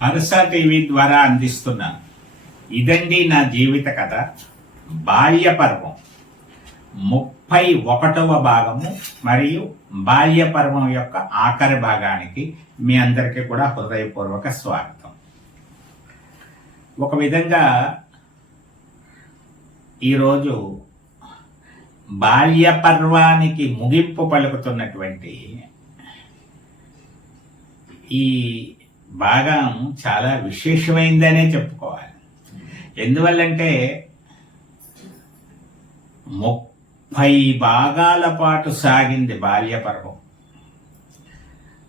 అరసా TV ద్వారా అందిస్తున్న ఇదండి నా జీవిత కథ బాల్య పర్వం. ముప్పై ఒకటవ భాగము మరియు బాల్య పర్వం యొక్క ఆఖరి భాగానికి మీ అందరికీ కూడా హృదయపూర్వక స్వాగతం. ఒక విధంగా ఈరోజు బాల్య పర్వానికి ముగింపు పలుకుతున్నటువంటి ఈ భాగం చాలా విశేషమైందనే చెప్పుకోవాలి. ఎందువల్లంటే ముప్పై భాగాల పాటు సాగింది బాల్యపర్వం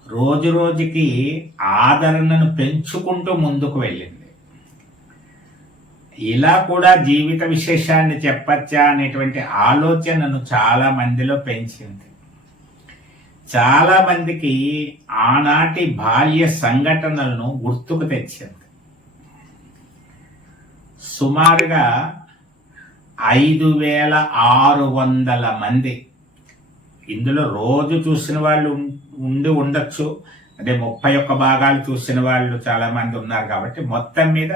రోజు రోజుకి ఆదరణను పెంచుకుంటూ ముందుకు వెళ్ళింది. ఇలా కూడా జీవిత విశేషాన్ని చెప్పచ్చా అనేటువంటి ఆలోచనను చాలా మందిలో పెంచింది. చాలా మందికి ఆనాటి బాల్య సంఘటనలను గుర్తుకు తెచ్చింది. సుమారుగా ఐదు వేల ఆరు వందల మంది. ఇందులో రోజు చూసిన వాళ్ళు ఉం- ఉండి ఉండొచ్చు. అంటే ముప్పై ఒక్క భాగాలు చూసిన వాళ్ళు చాలామంది ఉన్నారు కాబట్టి మొత్తం మీద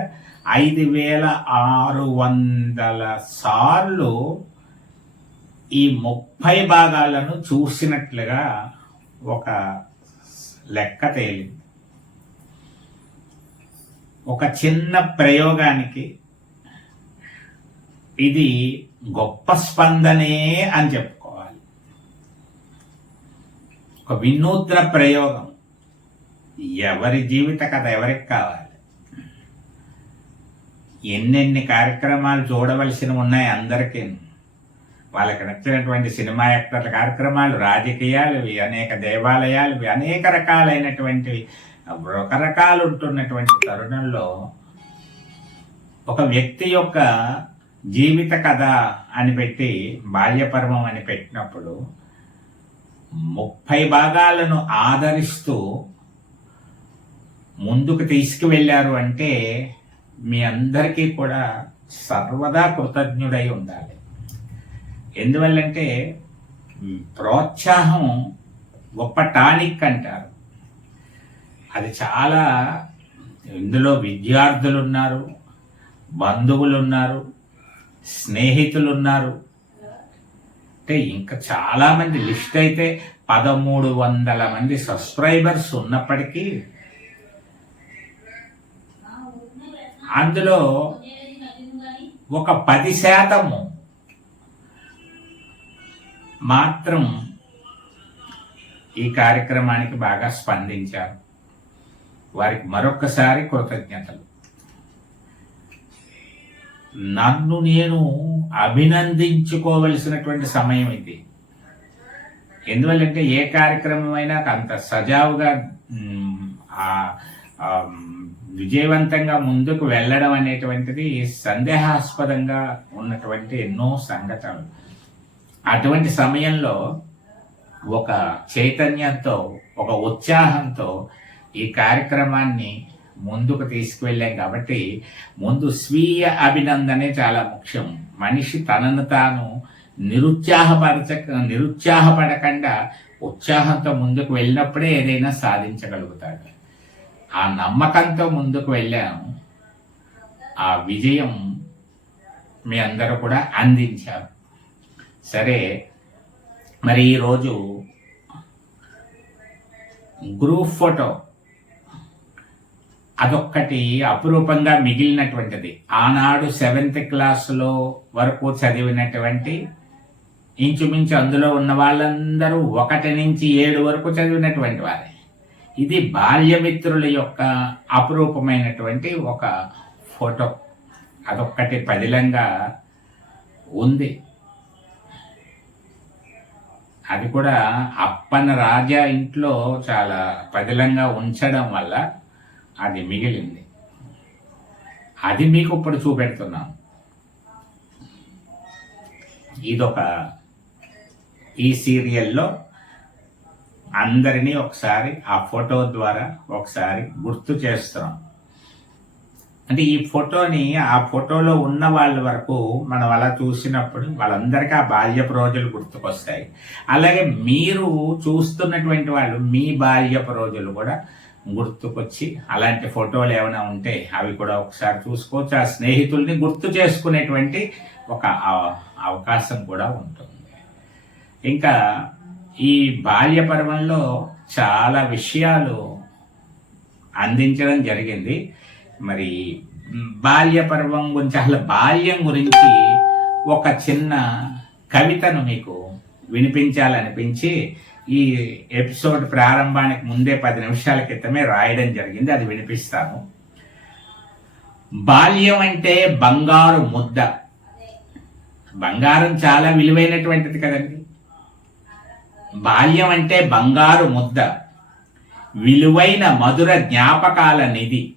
ఐదు వేల ఆరు వందల సార్లు ఈ ముప్పై భాగాలను చూసినట్లుగా ఒక లెక్క తేలింది. ఒక చిన్న ప్రయోగానికి ఇది గొప్ప స్పందనే అని చెప్పుకోవాలి. ఒక వినూత్న ప్రయోగం. ఎవరి జీవిత కథ ఎవరికి కావాలి? ఎన్నెన్ని కార్యక్రమాలు చూడవలసినవి ఉన్నాయి అందరికీ. వాళ్ళకి నచ్చినటువంటి సినిమా యాక్టర్ల కార్యక్రమాలు రాజకీయాలు ఇవి అనేక దేవాలయాలు ఇవి అనేక రకాలైనటువంటివి రకరకాలు ఉంటున్నటువంటి తరుణంలో ఒక వ్యక్తి యొక్క జీవిత కథ అని పెట్టి బాల్యపర్వం అని పెట్టినప్పుడు ముప్పై భాగాలను ఆదరిస్తూ ముందుకు తీసుకువెళ్ళారు అంటే మీ అందరికీ కూడా సర్వదా కృతజ్ఞుడై ఉండాలి. ఎందువల్లంటే ప్రోత్సాహం గొప్ప టానిక్ అంటారు. అది చాలా ఇందులో విద్యార్థులు ఉన్నారు బంధువులు ఉన్నారు స్నేహితులు ఉన్నారు అంటే ఇంకా చాలామంది లిస్ట్ అయితే పదమూడు వందల మంది సబ్స్క్రైబర్స్ ఉన్నప్పటికీ అందులో ఒక పది శాతము మాత్రం ఈ కార్యక్రమానికి బాగా స్పందించారు. వారికి మరొక్కసారి కృతజ్ఞతలు. నన్ను నేను అభినందించుకోవలసినటువంటి సమయం ఇది. ఎందువల్లంటే ఏ కార్యక్రమం అయినా అంత సజావుగా విజయవంతంగా ముందుకు వెళ్ళడం అనేటువంటిది సందేహాస్పదంగా ఉన్నటువంటి ఎన్నో సంఘటనలు. అటువంటి సమయంలో ఒక చైతన్యంతో ఒక ఉత్సాహంతో ఈ కార్యక్రమాన్ని ముందుకు తీసుకువెళ్ళాం కాబట్టి ముందు స్వీయ అభినందనే చాలా ముఖ్యం. మనిషి తనను తాను నిరుత్సాహపరచక నిరుత్సాహపడకుండా ఉత్సాహంతో ముందుకు వెళ్ళినప్పుడే ఏదైనా సాధించగలుగుతాడు. ఆ నమ్మకంతో ముందుకు వెళ్ళాం. ఆ విజయం మీ అందరూ కూడా అందించారు సరే మరి ఈరోజు గ్రూప్ ఫోటో అదొక్కటి అపురూపంగా మిగిలినటువంటిది. ఆనాడు సెవెంత్ క్లాసులో వరకు చదివినటువంటి ఇంచుమించు అందులో ఉన్న వాళ్ళందరూ ఒకటి నుంచి ఏడు వరకు చదివినటువంటి వారే. ఇది బాల్యమిత్రుల యొక్క అపురూపమైనటువంటి ఒక ఫోటో. అదొక్కటి పదిలంగా ఉంది. అది కూడా అప్పన రాజా ఇంట్లో చాలా పదిలంగా ఉంచడం వల్ల అది మిగిలింది. అది మీకు ఇప్పుడు చూపెడుతున్నాం ఇదొక ఈ సీరియల్లో అందరినీ ఒకసారి ఆ ఫోటో ద్వారా ఒకసారి గుర్తు చేస్తున్నాం. అంటే ఈ ఫోటోని ఆ ఫోటోలో ఉన్న వాళ్ళ వరకు మనం అలా చూసినప్పుడు వాళ్ళందరికీ ఆ బాల్యపు రోజులు గుర్తుకొస్తాయి. అలాగే మీరు చూస్తున్నటువంటి వాళ్ళు మీ బాల్యపు రోజులు కూడా గుర్తుకొచ్చి అలాంటి ఫోటోలు ఏమైనా ఉంటే అవి కూడా ఒకసారి చూసుకోవచ్చు. ఆ స్నేహితుల్ని గుర్తు చేసుకునేటువంటి ఒక అవ- అవకాశం కూడా ఉంటుంది. ఇంకా ఈ బాల్య పర్వంలో చాలా విషయాలు అందించడం జరిగింది. మరి బాల్య పర్వం గురించి అసలు బాల్యం గురించి ఒక చిన్న కవితను మీకు వినిపించాలనిపించి ఈ ఎపిసోడ్ ప్రారంభానికి ముందే పది నిమిషాల క్రితమే రాయడం జరిగింది అది వినిపిస్తాను. బాల్యం అంటే బంగారు ముద్ద. బంగారం చాలా విలువైనటువంటిది కదండి. బాల్యం అంటే బంగారు ముద్ద. విలువైన మధుర జ్ఞాపకాల నిధి.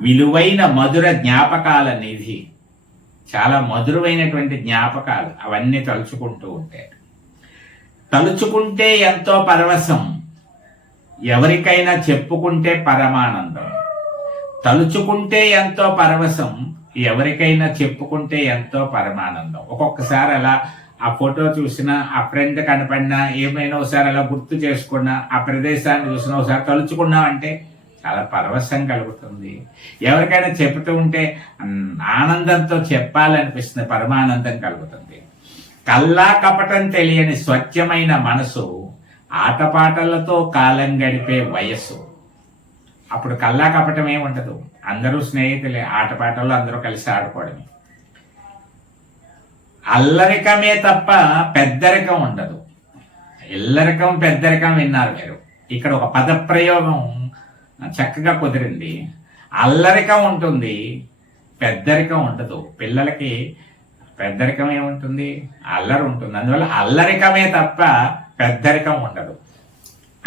విలువైన మధుర జ్ఞాపకాల నిధి. చాలా మధురమైనటువంటి జ్ఞాపకాలు అవన్నీ తలుచుకుంటూ ఉంటాయి తలుచుకుంటే ఎంతో పరవశం. ఎవరికైనా చెప్పుకుంటే పరమానందం. తలుచుకుంటే ఎంతో పరవశం ఎవరికైనా చెప్పుకుంటే ఎంతో పరమానందం. ఒక్కొక్కసారి అలా ఆ ఫోటో చూసినా ఆ ఫ్రెండ్ కనపడినా ఏమైనా ఒకసారి అలా గుర్తు చేసుకున్నా ఆ ప్రదేశాన్ని చూసినా ఒకసారి తలుచుకున్నాం అంటే చాలా పరవశం కలుగుతుంది. ఎవరికైనా చెబుతూ ఉంటే ఆనందంతో చెప్పాలనిపిస్తుంది పరమానందం కలుగుతుంది. కల్లా కపటం తెలియని స్వచ్ఛమైన మనసు ఆటపాటలతో కాలం గడిపే వయస్సు. అప్పుడు కల్లా కపటం ఏముండదు? ఉండదు అందరూ స్నేహితులే ఆటపాటల్లో అందరూ కలిసి ఆడుకోవడమే. అల్లరికమే తప్ప పెద్దరికం ఉండదు. ఇల్లరికం పెద్దరికం విన్నారు మీరు. ఇక్కడ ఒక పదప్రయోగం చక్కగా కుదిరింది. అల్లరికం ఉంటుంది పెద్దరికం ఉండదు. పిల్లలకి పెద్దరికం ఏముంటుంది? అల్లరి ఉంటుంది అందువల్ల అల్లరికమే తప్ప పెద్దరికం ఉండదు.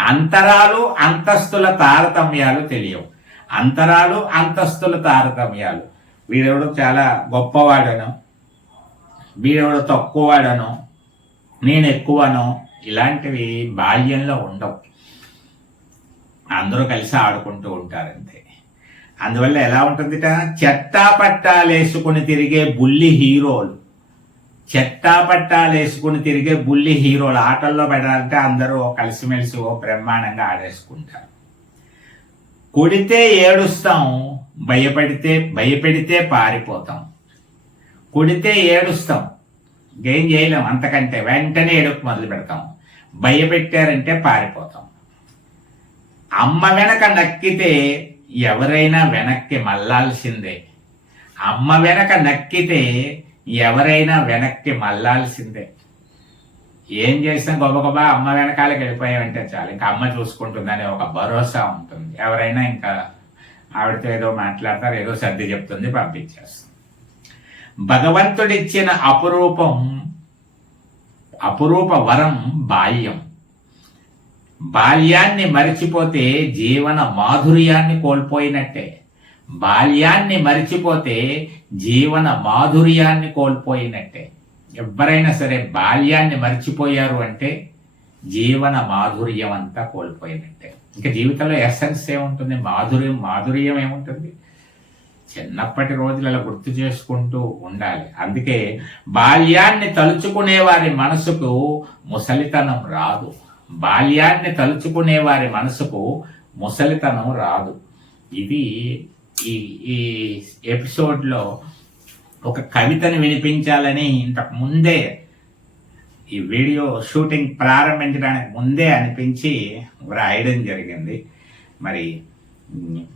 అంతరాలు అంతస్తుల తారతమ్యాలు తెలియవు. అంతరాలు అంతస్తుల తారతమ్యాలు. వీడెవడు చాలా గొప్పవాడను వీడెవడు తక్కువవాడను నేను ఎక్కువను ఇలాంటివి బాల్యంలో ఉండవు. అందరూ కలిసి ఆడుకుంటూ ఉంటారంతే. అందువల్ల ఎలా ఉంటుందిట? చెట్టా పట్టాలేసుకుని తిరిగే బుల్లి హీరోలు. చెట్టా పట్టాలు వేసుకుని తిరిగే బుల్లి హీరోలు ఆటల్లో పెట్టాలంటే అందరూ కలిసిమెలిసి ఓ బ్రహ్మాండంగా ఆడేసుకుంటారు. కొడితే ఏడుస్తాం భయపడితే భయపెడితే పారిపోతాం. కొడితే ఏడుస్తాం ఏం చేయలేం అంతకంటే వెంటనే ఏడుపు మొదలు పెడతాం. భయపెట్టారంటే పారిపోతాం. అమ్మ వెనక నక్కితే ఎవరైనా వెనక్కి మళ్ళాల్సిందే. అమ్మ వెనక నక్కితే ఎవరైనా వెనక్కి మళ్ళాల్సిందే. ఏం చేసినా గొప్ప అమ్మ వెనకాలకి వెళ్ళిపోయామంటే చాలు. ఇంకా అమ్మ చూసుకుంటుందనే ఒక భరోసా ఉంటుంది. ఎవరైనా ఇంకా ఆవిడతో ఏదో మాట్లాడతారు ఏదో సర్ది చెప్తుంది పంపించేస్తుంది భగవంతుడిచ్చిన అపురూపం అపురూప వరం బాల్యం. బాల్యాన్ని మరిచిపోతే జీవన మాధుర్యాన్ని కోల్పోయినట్టే. బాల్యాన్ని మరిచిపోతే జీవన మాధుర్యాన్ని కోల్పోయినట్టే. ఎవరైనా సరే బాల్యాన్ని మర్చిపోయారు అంటే జీవన మాధుర్యం అంతా కోల్పోయినట్టే. ఇంకా జీవితంలో ఎసెన్స్ ఏముంటుంది? మాధుర్యం మాధుర్యం ఏముంటుంది? చిన్నప్పటి రోజులలో గుర్తు చేసుకుంటూ ఉండాలి. అందుకే బాల్యాన్ని తలుచుకునే వారి మనసుకు ముసలితనం రాదు. బాల్యాన్ని తలుచుకునే వారి మనసుకు ముసలితనం రాదు. ఇది ఈ ఈ ఎపిసోడ్లో ఒక కవితను వినిపించాలని ఇంతకు ముందే ఈ వీడియో షూటింగ్ ప్రారంభించడానికి ముందే అనిపించి వ్రాయడం జరిగింది. మరి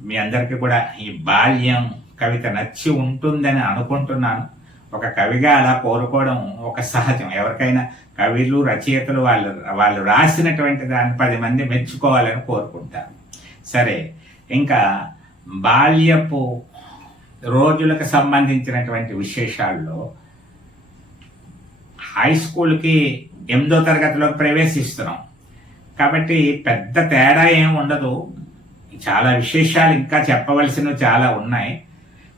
మీ అందరికీ కూడా ఈ బాల్యం కవిత నచ్చి ఉంటుందని అనుకుంటున్నాను. ఒక కవిగా అలా కోరుకోవడం ఒక సహజం. ఎవరికైనా కవులు రచయితలు వాళ్ళు వాళ్ళు రాసినటువంటి దాన్ని పది మంది మెచ్చుకోవాలని కోరుకుంటారు సరే ఇంకా బాల్యపు రోజులకు సంబంధించినటువంటి విశేషాల్లో హై స్కూల్కి ఎనిమిదో తరగతిలోకి ప్రవేశిస్తున్నాం. కాబట్టి పెద్ద తేడా ఏం ఉండదు. చాలా విశేషాలు ఇంకా చెప్పవలసినవి చాలా ఉన్నాయి.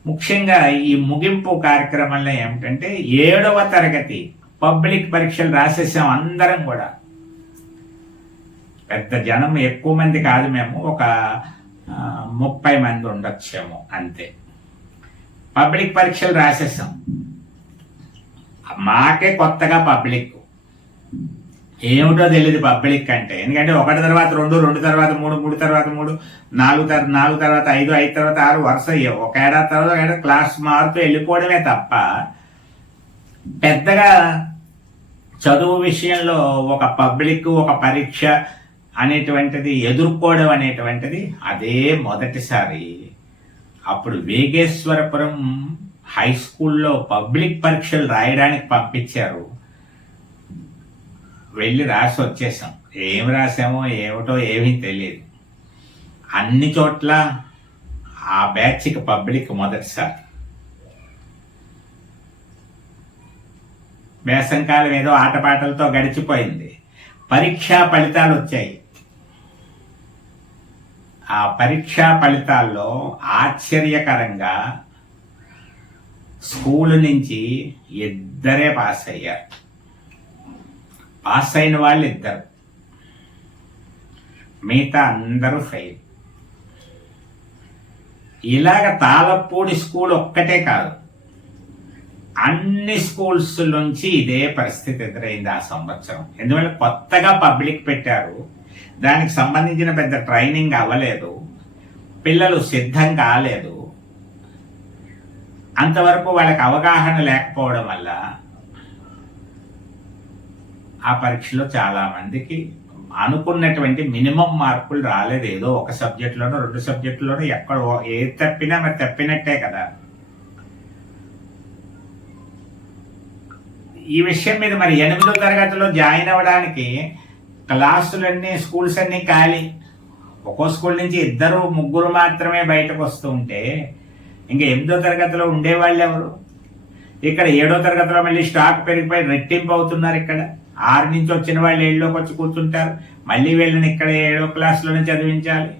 ముఖ్యంగా ఈ ముగింపు కార్యక్రమంలో ఏమిటంటే ఏడవ తరగతి పబ్లిక్ పరీక్షలు రాసేసాం అందరం కూడా. పెద్ద జనం ఎక్కువ మంది కాదు మేము. ఒక ముప్పై మంది ఉండొచ్చేమో అంతే. పబ్లిక్ పరీక్షలు రాసేసాం. మాకే కొత్తగా పబ్లిక్. ఏమిటో తెలియదు పబ్లిక్ అంటే. ఎందుకంటే ఒకటి తర్వాత రెండు రెండు తర్వాత మూడు మూడు తర్వాత మూడు నాలుగు తర్వాత నాలుగు తర్వాత ఐదు ఐదు తర్వాత ఆరు వరుస ఒక ఏడాది తర్వాత ఒక ఏడాది క్లాస్ మారుతూ వెళ్ళిపోవడమే తప్ప పెద్దగా చదువు విషయంలో ఒక పబ్లిక్ ఒక పరీక్ష అనేటువంటిది ఎదుర్కోవడం అనేటువంటిది అదే మొదటిసారి. అప్పుడు వేగేశ్వరపురం హై స్కూల్లో పబ్లిక్ పరీక్షలు రాయడానికి పంపించారు. వెళ్ళి రాసి వచ్చేసాం. ఏం రాసామో ఏమిటో ఏమీ తెలియదు. అన్ని చోట్ల ఆ బ్యాచ్కి పబ్లిక్ మొదటిసారి. వేసంకాలం ఏదో ఆటపాటలతో గడిచిపోయింది. పరీక్షా ఫలితాలు వచ్చాయి. ఆ పరీక్షా ఫలితాల్లో ఆశ్చర్యకరంగా స్కూల్ నుంచి ఇద్దరే పాస్ అయ్యారు. పాస్ అయిన వాళ్ళు ఇద్దరు మిగతా అందరూ ఫెయిల్. ఇలాగ తాళపూడి స్కూల్ ఒక్కటే కాదు అన్ని స్కూల్స్ నుంచి ఇదే పరిస్థితి ఎదురైంది ఆ సంవత్సరం. ఎందుకంటే కొత్తగా పబ్లిక్ పెట్టారు. దానికి సంబంధించిన పెద్ద ట్రైనింగ్ అవ్వలేదు. పిల్లలు సిద్ధం కాలేదు. అంతవరకు వాళ్ళకి అవగాహన లేకపోవడం వల్ల ఆ పరీక్షలో చాలా మందికి అనుకున్నటువంటి మినిమం మార్కులు రాలేదు. ఏదో ఒక సబ్జెక్టులోనో రెండు సబ్జెక్టులోనో ఎక్కడ ఏ తప్పినా మరి తప్పినట్టే కదా. ఈ విషయం మీద మరి ఎనిమిదో తరగతిలో జాయిన్ అవ్వడానికి క్లాసులన్నీ స్కూల్స్ అన్నీ ఖాళీ. ఒక్కో స్కూల్ నుంచి ఇద్దరు ముగ్గురు మాత్రమే బయటకు వస్తూ ఉంటే ఇంకా ఎనిమిదో తరగతిలో ఉండేవాళ్ళు ఎవరు ఇక్కడ ఏడో తరగతిలో మళ్ళీ స్టాక్ పెరిగిపోయి రెట్టింపు అవుతున్నారు ఇక్కడ. ఆరు నుంచి వచ్చిన వాళ్ళు ఏళ్ళలోకి వచ్చి కూర్చుంటారు. మళ్ళీ వీళ్ళని ఇక్కడ ఏడో క్లాస్లోనే చదివించాలి.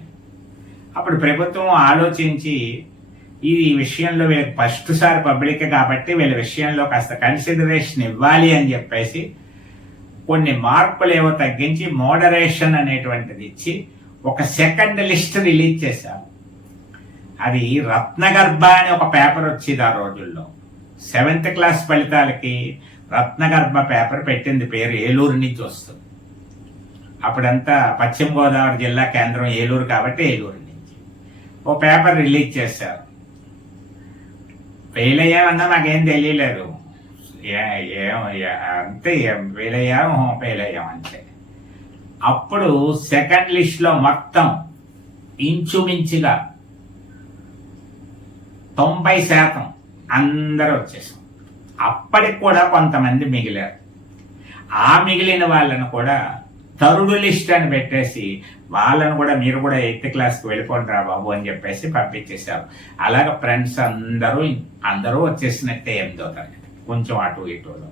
అప్పుడు ప్రభుత్వం ఆలోచించి ఈ విషయంలో వీళ్ళకి ఫస్ట్ సారి పబ్లిక్ కాబట్టి వీళ్ళ విషయంలో కాస్త కన్సిడరేషన్ ఇవ్వాలి అని చెప్పేసి కొన్ని మార్పులు ఏవో తగ్గించి మోడరేషన్ అనేటువంటిది ఇచ్చి ఒక సెకండ్ లిస్ట్ రిలీజ్ చేశారు. అది రత్నగర్భ అనే ఒక పేపర్ వచ్చేది ఆ రోజుల్లో. సెవెంత్ క్లాస్ ఫలితాలకి రత్నగర్భ పేపర్ పెట్టింది పేరు ఏలూరు నుంచి వస్తుంది. అప్పుడంతా పశ్చిమ గోదావరి జిల్లా కేంద్రం ఏలూరు కాబట్టి ఏలూరు నుంచి. ఓ పేపర్ రిలీజ్ చేశారు. ఫెయిల్ అయ్యామన్నా మాకేం తెలియలేదు. ఏ- ఏం అంతే ఫెయిల్ అయ్యాము ఫెయిల్ అయ్యాం అంతే అప్పుడు సెకండ్ లిస్ట్లో మొత్తం ఇంచుమించుగా తొంభై శాతం అందరూ వచ్చేసాం. అప్పటికి కూడా కొంతమంది మిగిలారు. ఆ మిగిలిన వాళ్ళను కూడా తరుడు లిస్ట్ అని పెట్టేసి వాళ్ళను కూడా మీరు కూడా ఎయిత్ క్లాస్కి వెళ్ళిపోండి రా బాబు అని చెప్పేసి పంపించేశారు. అలాగ ఫ్రెండ్స్ అందరూ అందరూ వచ్చేసినట్టే ఎనిమిదో తరగతి కొంచెం అటు ఇటులో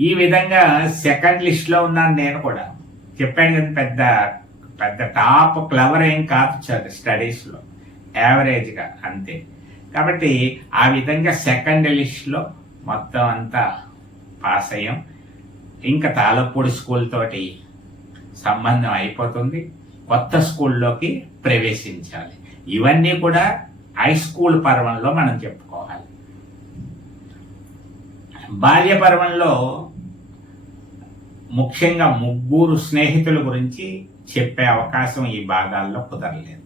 ఈ విధంగా సెకండ్ లిస్ట్లో ఉన్నాను నేను కూడా. చెప్పాను కదా పెద్ద పెద్ద టాప్ క్లవర్ ఏం కాదు చదువు స్టడీస్లో యావరేజ్గా అంతే. కాబట్టి ఆ విధంగా సెకండ్ లిస్ట్లో మొత్తం అంతా పాస్ అయ్యాం. ఇంకా తాలపూడి స్కూల్ తోటి సంబంధం అయిపోతుంది. కొత్త స్కూల్లోకి ప్రవేశించాలి. ఇవన్నీ కూడా హై స్కూల్ పర్వంలో మనం చెప్పుకోవాలి. బాల్య పర్వంలో ముఖ్యంగా ముగ్గురు స్నేహితుల గురించి చెప్పే అవకాశం ఈ భాగాల్లో కుదరలేదు.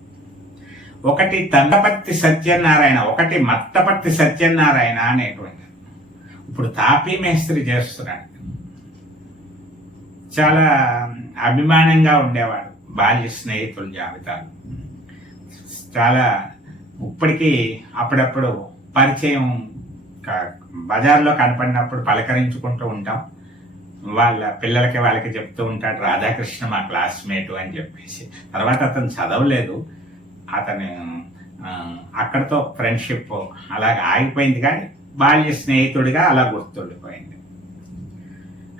ఒకటి తండపర్తి సత్యనారాయణ ఒకటి మత్తపత్తి సత్యనారాయణ అనేటువంటి ఇప్పుడు తాపీ మేస్త్రి చేస్తున్నాడు. చాలా అభిమానంగా ఉండేవాడు బాల్య స్నేహితుల జాబితాలు. చాలా ఇప్పటికీ అప్పుడప్పుడు పరిచయం బజార్లో కనపడినప్పుడు పలకరించుకుంటూ ఉంటాం. వాళ్ళ పిల్లలకి వాళ్ళకి చెప్తూ ఉంటాడు రాధాకృష్ణ మా క్లాస్మేట్ అని చెప్పేసి. తర్వాత అతను చదవలేదు. అతను అక్కడతో ఫ్రెండ్షిప్ అలాగ ఆగిపోయింది కానీ బాల్య స్నేహితుడిగా అలా గుర్తుండిపోయింది.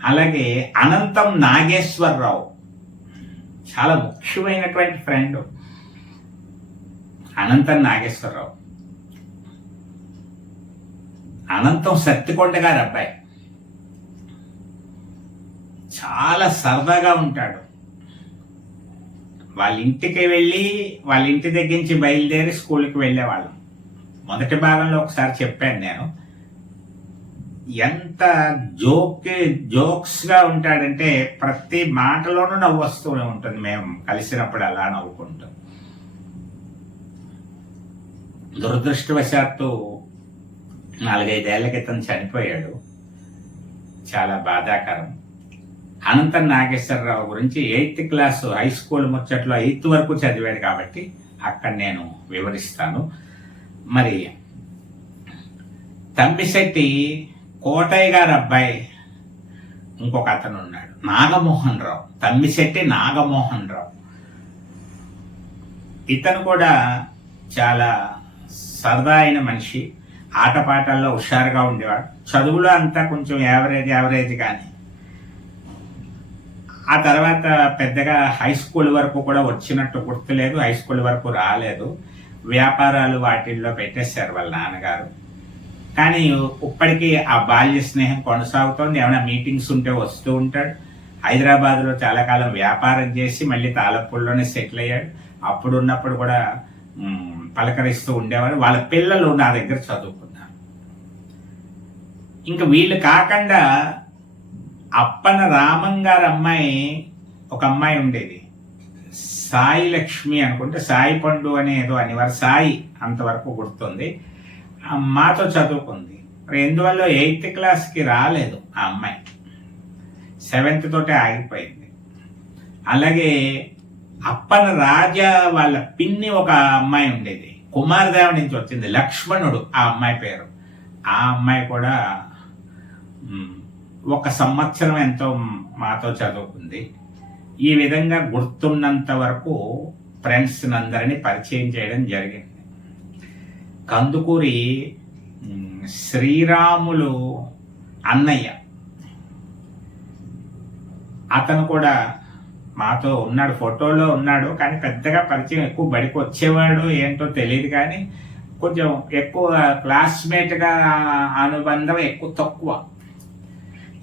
అలాగే అనంతం నాగేశ్వరరావు చాలా ముఖ్యమైనటువంటి ఫ్రెండ్. అనంతం నాగేశ్వరరావు. అనంతం సత్తికొండ గారి అబ్బాయి. చాలా సరదాగా ఉంటాడు. వాళ్ళ ఇంటికి వెళ్ళి వాళ్ళ ఇంటి దగ్గర నుంచి బయలుదేరి స్కూల్కి వెళ్ళేవాళ్ళం. మొదటి భాగంలో ఒకసారి చెప్పాను నేను. ఎంత జోక్ జోక్స్గా ఉంటాడంటే ప్రతి మాటలోనూ నవ్వు వస్తూనే ఉంటుంది మేము కలిసినప్పుడు అలా నవ్వుకుంటాం. దురదృష్టవశాత్తు నాలుగైదేళ్ళ క్రితం చనిపోయాడు. చాలా బాధాకరం. అనంత నాగేశ్వరరావు గురించి ఎయిత్ క్లాస్ హై స్కూల్ ముచ్చట్లో ఎయిత్ వరకు చదివాడు కాబట్టి అక్కడ నేను వివరిస్తాను. మరి తంబిశెట్టి కోటయ్య గారు అబ్బాయి ఇంకొక అతను ఉన్నాడు. నాగమోహన్ రావు. తమ్మిశెట్టి నాగమోహన్ రావు. ఇతను కూడా చాలా సరదా అయిన మనిషి. ఆటపాటల్లో హుషారుగా ఉండేవాడు. చదువులో అంతా కొంచెం యావరేజ్ యావరేజ్ కానీ ఆ తర్వాత పెద్దగా హై స్కూల్ వరకు కూడా వచ్చినట్టు గుర్తులేదు హై స్కూల్ వరకు రాలేదు. వ్యాపారాలు వాటిల్లో పెట్టేశారు వాళ్ళ నాన్నగారు. కానీ ఇప్పటికీ ఆ బాల్య స్నేహం కొనసాగుతోంది. ఏమైనా మీటింగ్స్ ఉంటే వస్తూ ఉంటాడు. హైదరాబాద్లో చాలా కాలం వ్యాపారం చేసి మళ్ళీ తాలపూర్లోనే సెటిల్ అయ్యాడు. అప్పుడు ఉన్నప్పుడు కూడా పలకరిస్తూ ఉండేవాడు. వాళ్ళ పిల్లలు నా దగ్గర చదువుకున్నారు. ఇంకా వీళ్ళు కాకుండా అప్పన రామం గారు అమ్మాయి ఒక అమ్మాయి ఉండేది. సాయి లక్ష్మి అనుకుంటే సాయి పండు అనే ఏదో అనేవారు సాయి అంతవరకు గుర్తుంది. ఆ మాతో చదువుకుంది. మరి ఎందువల్ల ఎయిత్ క్లాస్కి రాలేదు ఆ అమ్మాయి? సెవెంత్ తోటే ఆగిపోయింది. అలాగే అప్పన రాజా వాళ్ళ పిన్ని ఒక అమ్మాయి ఉండేది. కుమారదేవ నుంచి వచ్చింది. లక్ష్మణుడు ఆ అమ్మాయి పేరు. ఆ అమ్మాయి కూడా ఒక సంవత్సరం ఎంతో మాతో చదువుకుంది. ఈ విధంగా గుర్తున్నంత వరకు ఫ్రెండ్స్ అందరినీ పరిచయం చేయడం జరిగింది. కందుకూరి శ్రీరాములు అన్నయ్య. అతను కూడా మాతో ఉన్నాడు ఫోటోలో ఉన్నాడు కానీ పెద్దగా పరిచయం ఎక్కువ బడికి వచ్చేవాడు ఏంటో తెలియదు కానీ కొంచెం ఎక్కువ క్లాస్మేట్గా అనుబంధం ఎక్కువ తక్కువ.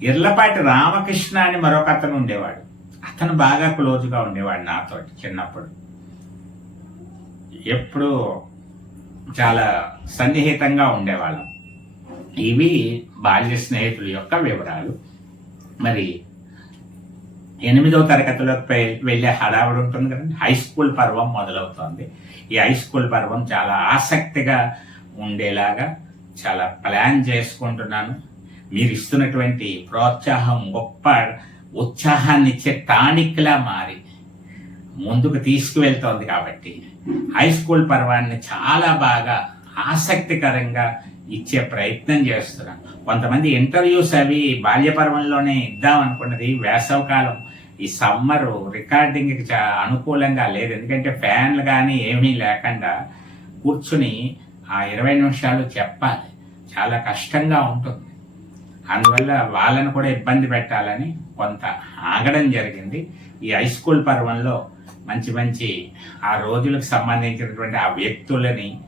ఇర్లపాటి రామకృష్ణ అని మరొక అతను ఉండేవాడు. అతను బాగా క్లోజ్గా ఉండేవాడు నాతో చిన్నప్పుడు. ఎప్పుడు చాలా సన్నిహితంగా ఉండేవాళ్ళం. ఇవి బాల్య స్నేహితుల యొక్క వివరాలు. మరి ఎనిమిదో తరగతిలోకి వెళ్ళే హడావుడు ఉంటుంది కదండి. హై స్కూల్ పర్వం మొదలవుతోంది. ఈ హై స్కూల్ పర్వం చాలా ఆసక్తిగా ఉండేలాగా చాలా ప్లాన్ చేసుకుంటున్నాను. మీరు ఇస్తున్నటువంటి ప్రోత్సాహం గొప్ప ఉత్సాహాన్ని ఇచ్చే టానిక్లా మారి ముందుకు తీసుకువెళ్తోంది కాబట్టి హై స్కూల్ పర్వాన్ని చాలా బాగా ఆసక్తికరంగా ఇచ్చే ప్రయత్నం చేస్తున్నాం. కొంతమంది ఇంటర్వ్యూస్ అవి బాల్య పర్వంలోనే ఇద్దాం అనుకున్నది వేసవకాలం ఈ సమ్మర్ రికార్డింగ్కి చా అనుకూలంగా లేదు. ఎందుకంటే ఫ్యాన్లు కానీ ఏమీ లేకుండా కూర్చుని ఆ ఇరవై నిమిషాలు చెప్పాలి. చాలా కష్టంగా ఉంటుంది. అందువల్ల వాళ్ళని కూడా ఇబ్బంది పెట్టాలని కొంత ఆగడం జరిగింది. ఈ హై స్కూల్ పర్వంలో మంచి మంచి ఆ రోజులకు సంబంధించినటువంటి ఆ వ్యక్తులని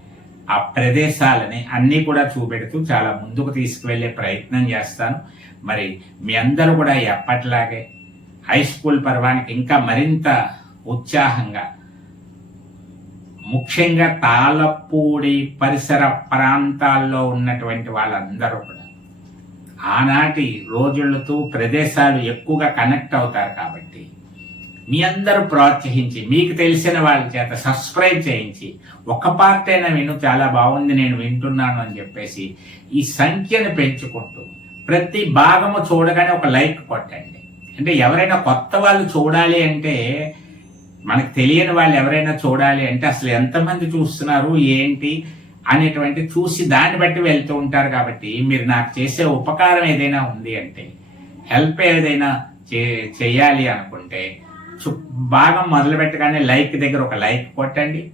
ఆ ప్రదేశాలని అన్నీ కూడా చూపెడుతూ చాలా ముందుకు తీసుకువెళ్ళే ప్రయత్నం చేస్తాను. మరి మీ అందరూ కూడా ఎప్పటిలాగే హై స్కూల్ పర్వానికి ఇంకా మరింత ఉత్సాహంగా ముఖ్యంగా తాళపూడి పరిసర ప్రాంతాల్లో ఉన్నటువంటి వాళ్ళందరూ ఆనాటి రోజులతో ప్రదేశాలు ఎక్కువగా కనెక్ట్ అవుతారు కాబట్టి మీ అందరూ ప్రోత్సహించి మీకు తెలిసిన వాళ్ళ చేత సబ్స్క్రైబ్ చేయించి ఒక పార్ట్ అయినా విను చాలా బాగుంది నేను వింటున్నాను అని చెప్పేసి ఈ సంఖ్యను పెంచుకుంటూ ప్రతి భాగము చూడగానే ఒక లైక్ కొట్టండి. అంటే ఎవరైనా కొత్త వాళ్ళు చూడాలి అంటే మనకు తెలియని వాళ్ళు ఎవరైనా చూడాలి అంటే అసలు ఎంతమంది చూస్తున్నారు ఏంటి అనేటువంటి చూసి దాన్ని బట్టి వెళ్తూ ఉంటారు కాబట్టి మీరు నాకు చేసే ఉపకారం ఏదైనా ఉంది అంటే హెల్ప్ ఏదైనా చే చేయాలి అనుకుంటే బాగా భాగం మొదలు పెట్టగానే లైక్ దగ్గర ఒక లైక్ కొట్టండి.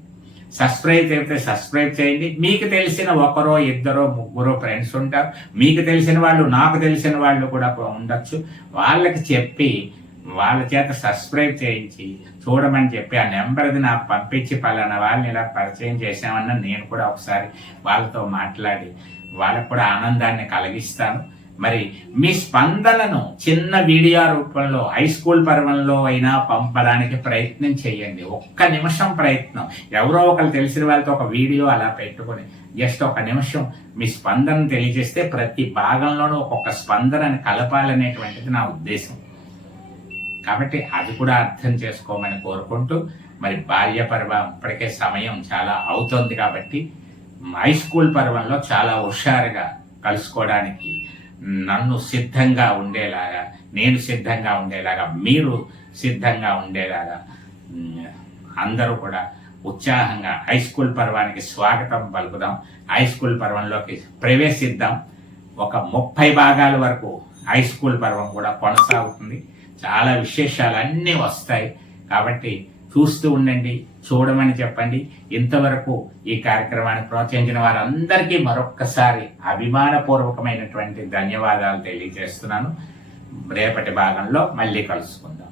సబ్స్క్రైబ్ అయితే సబ్స్క్రైబ్ చేయండి. మీకు తెలిసిన ఒకరో ఇద్దరో ముగ్గురో ఫ్రెండ్స్ ఉంటారు. మీకు తెలిసిన వాళ్ళు నాకు తెలిసిన వాళ్ళు కూడా ఉండొచ్చు. వాళ్ళకి చెప్పి వాళ్ళ చేత సబ్స్క్రైబ్ చేయించి చూడమని చెప్పి ఆ నెంబర్ది నాకు పంపించి పలానా వాళ్ళని ఇలా పరిచయం చేశామన్న నేను కూడా ఒకసారి వాళ్ళతో మాట్లాడి వాళ్ళకు కూడా ఆనందాన్ని కలిగిస్తాను. మరి మీ స్పందనను చిన్న వీడియో రూపంలో హై స్కూల్ పర్వంలో అయినా పంపడానికి ప్రయత్నం చేయండి. ఒక్క నిమిషం ప్రయత్నం. ఎవరో ఒకరు తెలిసిన వాళ్ళతో ఒక వీడియో అలా పెట్టుకొని జస్ట్ ఒక నిమిషం మీ స్పందన తెలియజేస్తే ప్రతి భాగంలోనూ ఒక్కొక్క స్పందనని కలపాలనేటువంటిది నా ఉద్దేశం. కాబట్టి అది కూడా అర్థం చేసుకోమని కోరుకుంటూ మరి బాల్య పర్వం ఇప్పటికే సమయం చాలా అవుతుంది కాబట్టి హై స్కూల్ పర్వంలో చాలా హుషారుగా కలుసుకోవడానికి నన్ను సిద్ధంగా ఉండేలాగా నేను సిద్ధంగా ఉండేలాగా మీరు సిద్ధంగా ఉండేలాగా అందరూ కూడా ఉత్సాహంగా హై స్కూల్ పర్వానికి స్వాగతం పలుకుదాం. High school పర్వంలోకి ప్రవేశిద్దాం. ఒక ముప్పై భాగాల వరకు హై స్కూల్ పర్వం కూడా కొనసాగుతుంది. చాలా విశేషాలు అన్నీ వస్తాయి. కాబట్టి చూస్తూ ఉండండి చూడమని చెప్పండి. ఇంతవరకు ఈ కార్యక్రమాన్ని ప్రోత్సహించిన వారందరికీ మరొక్కసారి అభిమానపూర్వకమైనటువంటి ధన్యవాదాలు తెలియజేస్తున్నాను. రేపటి భాగంలో మళ్ళీ కలుసుకుందాం.